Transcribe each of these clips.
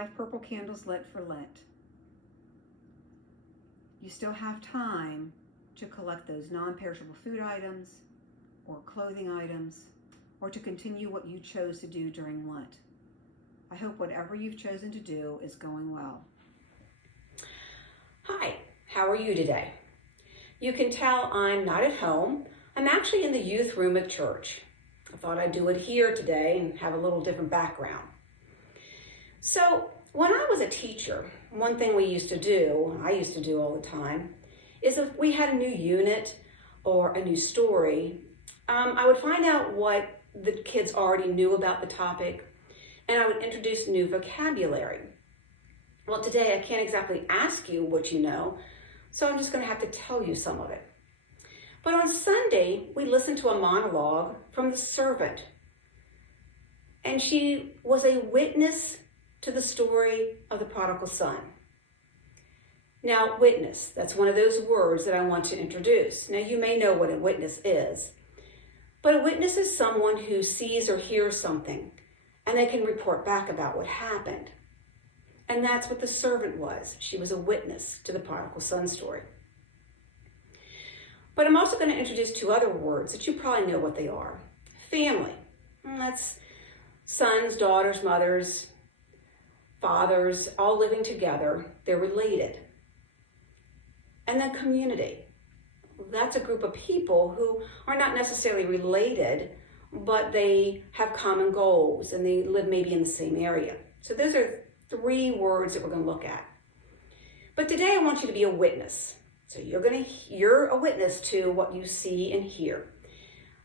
5 purple candles lit for Lent. You still have time to collect those non-perishable food items or clothing items, or to continue what you chose to do during Lent. I hope whatever you've chosen to do is going well. Hi, how are you today? You can tell I'm not at home. I'm actually in the youth room at church. I thought I'd do it here today and have a little different background. So when I was a teacher, one thing I used to do all the time, is if we had a new unit or a new story, I would find out what the kids already knew about the topic, and I would introduce new vocabulary. Well, today I can't exactly ask you what you know, so I'm just going to have to tell you some of it. But on Sunday, we listened to a monologue from the servant, and she was a witness to the story of the prodigal son. Now, witness, that's one of those words that I want to introduce. Now, you may know what a witness is, but a witness is someone who sees or hears something, and they can report back about what happened. And that's what the servant was. She was a witness to the prodigal son story. But I'm also going to introduce 2 other words that you probably know what they are. Family, that's sons, daughters, mothers, fathers, all living together. They're related. And then community. That's a group of people who are not necessarily related, but they have common goals and they live maybe in the same area. So those are 3 words that we're going to look at. But today I want you to be a witness. So you're a witness to what you see and hear.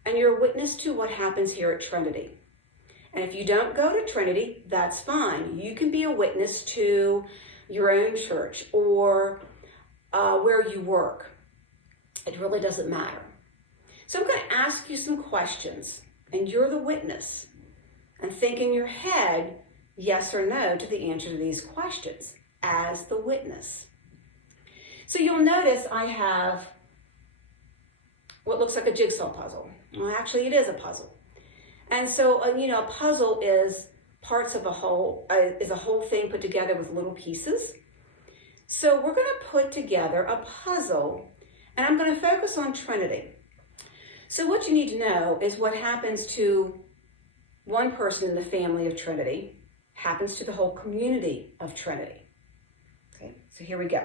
And you're a witness to what happens here at Trinity. And if you don't go to Trinity, that's fine. You can be a witness to your own church or where you work. It really doesn't matter. So I'm going to ask you some questions, and you're the witness. And think in your head, yes or no, to the answer to these questions as the witness. So you'll notice I have what looks like a jigsaw puzzle. Well, actually, it is a puzzle. And so, a puzzle is parts of a whole thing put together with little pieces. So we're going to put together a puzzle, and I'm going to focus on Trinity. So what you need to know is what happens to one person in the family of Trinity happens to the whole community of Trinity. Okay, so here we go.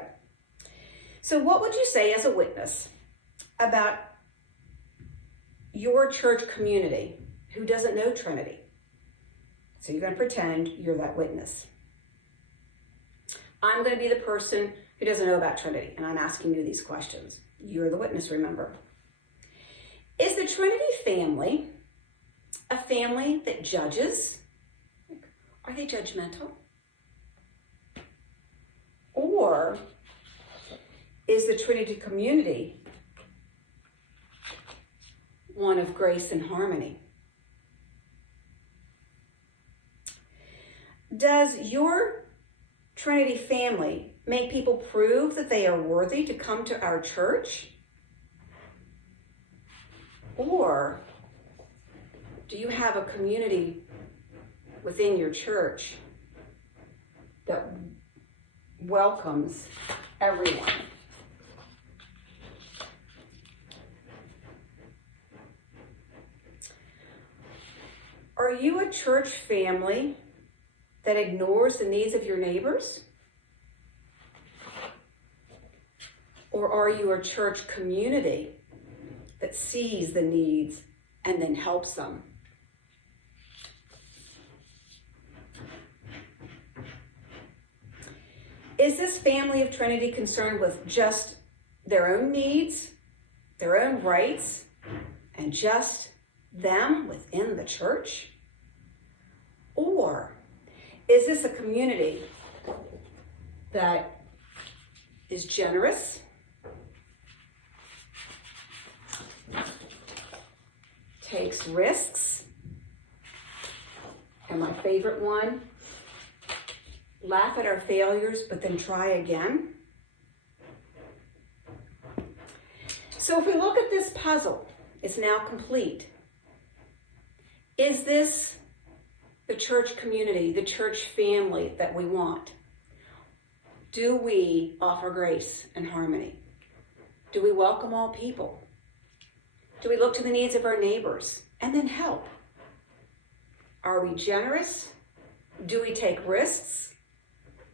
So what would you say as a witness about your church community who doesn't know Trinity? So you're going to pretend you're that witness. I'm going to be the person who doesn't know about Trinity, and I'm asking you these questions. You're the witness, remember. Is the Trinity family a family that judges? Are they judgmental? Or is the Trinity community one of grace and harmony? Does your Trinity family make people prove that they are worthy to come to our church? Or do you have a community within your church that welcomes everyone? Are you a church family that ignores the needs of your neighbors? Or are you a church community that sees the needs and then helps them? Is this family of Trinity concerned with just their own needs, their own rights, and just them within the church? Or is this a community that is generous, takes risks, and my favorite one, laugh at our failures, but then try again? So if we look at this puzzle, it's now complete. Is this the church community, the church family that we want? Do we offer grace and harmony? Do we welcome all people? Do we look to the needs of our neighbors and then help? Are we generous? Do we take risks?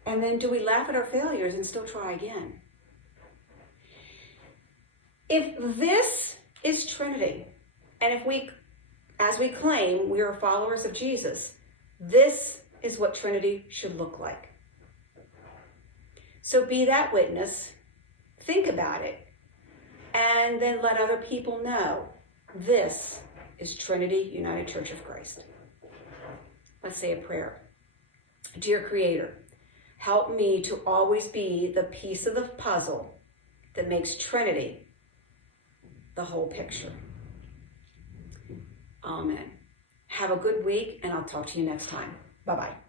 And then do we laugh at our failures and still try again? If this is Trinity, and if we, as we claim, we are followers of Jesus, this is what Trinity should look like. So be that witness, think about it, and then let other people know this is Trinity United Church of Christ. Let's say a prayer. Dear Creator, help me to always be the piece of the puzzle that makes Trinity the whole picture. Amen. Have a good week, and I'll talk to you next time. Bye-bye.